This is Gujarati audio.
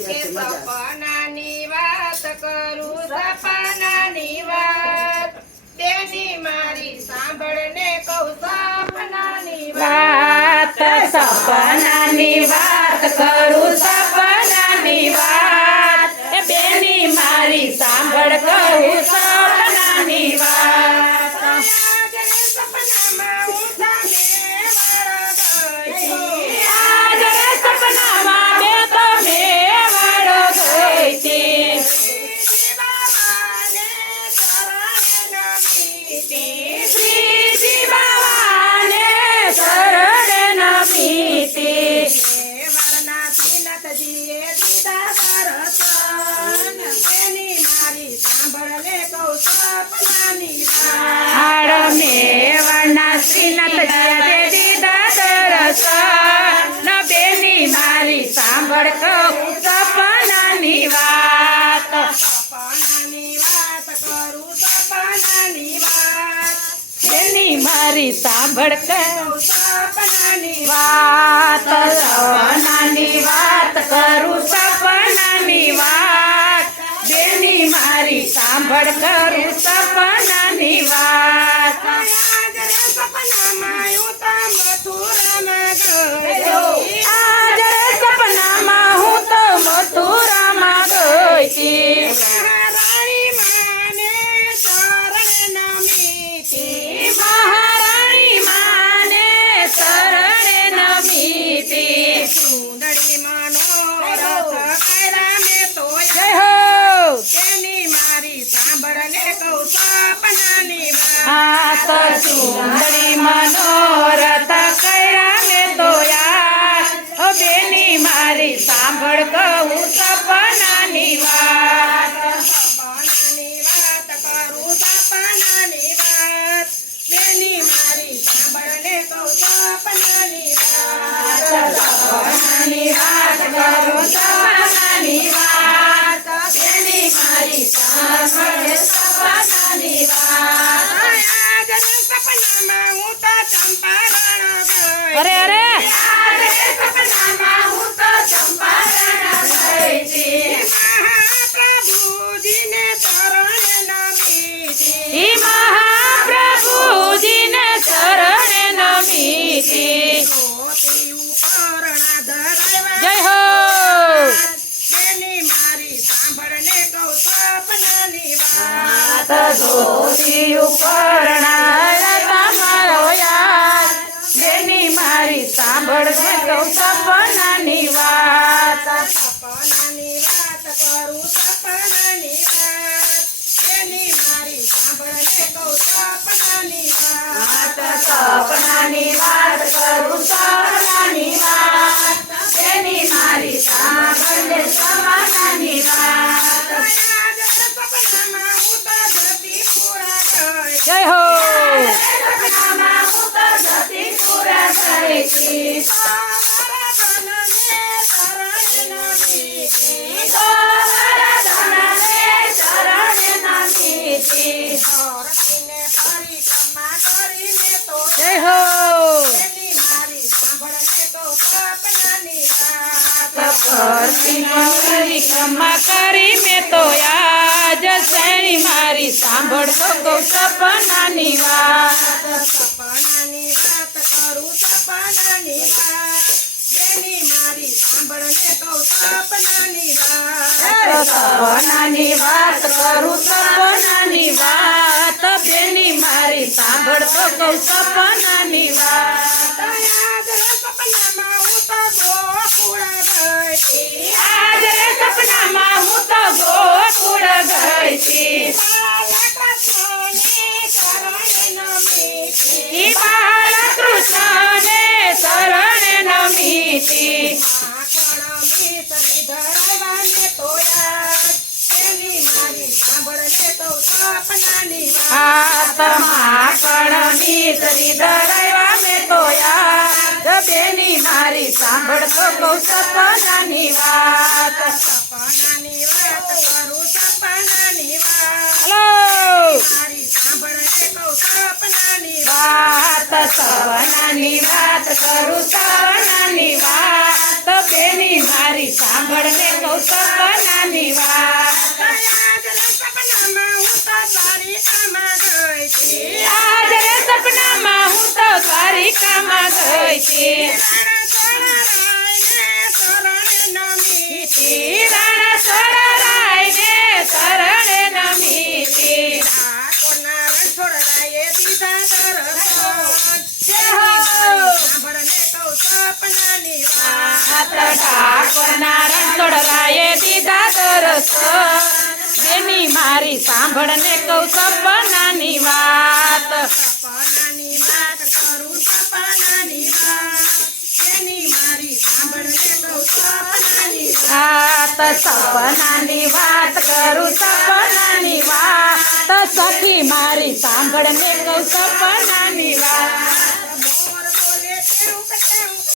સપનાની વાત કરું સપનાની વાત તેની મારી સાંભળને કહું સપનાની વાત સપનાની વાત કરું સપનાની વાત બેની મારી સાંભળ કહું સપનાની વાત સપનામાં હું સપનામાં બે તમે વળો ગઈ હતી શ્રીજી બાવાને શરણે નમીતી હાડ મેવાના શ્રીનાથજીએ દીધા દર્શન બેની મારી સાંભળ કહું સપનાની વાત સપનાની વાત કરું સપનાની વાત બેની મારી સાંભળ કહું સપનાની વાત સપનાની વાત કરું સપનાની વાત બેની મારી સાંભળ કરું સપનાની વાત સપનામાં હું તો મથુરામાં ગઈ આજ સપનામાં હું તો મથુરામાં ગઈ હતી મહારાણી માને શરણ નમીતી મહારાણી માને શરણે નમીતી સુંદરી મનોરથ કર્યા મેં તો જય હો તેની મારી સાંભળને કહું સપનાની વાત હાથ સુંદરી મનોરથ કર્યા મેં તો યાર બેની મારી સાંભળ કહું સપનાની વાત સપનાની વાત કરું સપનાની વાત બેની મારી સાંભળને કહું સપનાની વાત સપનાની વાત કરું સપનાની વાત બેની મારી સાંભળ સપનાની વાત સપનામાં હું તો ચંપારણ ગઈ અરે અરે સપનામાં હું તો ચંપારણ ગઈ હતી મહાપ્રભુજીને ચરણે નમીતી ઈ મહાપ્રભુજીને શરણે નમીતી ધોતી ઉપરણા ધરાવ્યા જય હો બેની મારી સાંભળને કહું સપનાની વાત ધોતી ઉપરણા તમારો યાદ બેની મારી સાંભળ કહું સપનાની વાત સપનાની વાત કરું સપનાની વાત બેની મારી સાંભળને કહું સપનાની વાત સપનાની વાત કરું સપનાની વાત બેની મારી સાંભળ સપનાની વાત સપનામાં હું તો જતીપુરા ગઈ જય હો સપનામાં હું તો જતીપુરા ગઈ હતી જય હો પરિક્રમા કરી મેં તો આજ શેણી મારી સાંભળ તો કહું સપનાની વાત સપનાની વાત કરું સપનાની વાત બેની મારી સાંભળને કહું સપનાની વાત સપનાની વાત કરું સપનાની વાત બેની મારી સાંભળ તો કહું સપનાની વાત સપનામાં હું તો ગોકુળ ગઈ આજ સપનામાં હું તો ગોકુળ ગઈ હતી ઈ બાલકૃષ્ણને શરણે નમીતી હાથમાં કણની શ્રી ધરાવ્યા મેં તો યાદ બેની મારી સાંભળ તો કહું સપનાની વાત સપનાની વાત કરું સપનાની વાત હલો મારી સાંભળને કહું સપનાની વાત સપનાની વાત કરું સપનાની વાત બેની મારી સાંભળને કહું સપનાની વાત આજ રે સપનામાં હું તો દ્વારિકામાં ગઈ હતી રાણા સોરરાયને શરણે નમી હતી ઠાકોરના રણછોડરાયે દીધા દર્શન બેની મારી સાંભળને કહું સપનાની વાત સપનાની વાત કરું સપનાની વાત સખી મારી સાંભળને કહું સપનાની વાત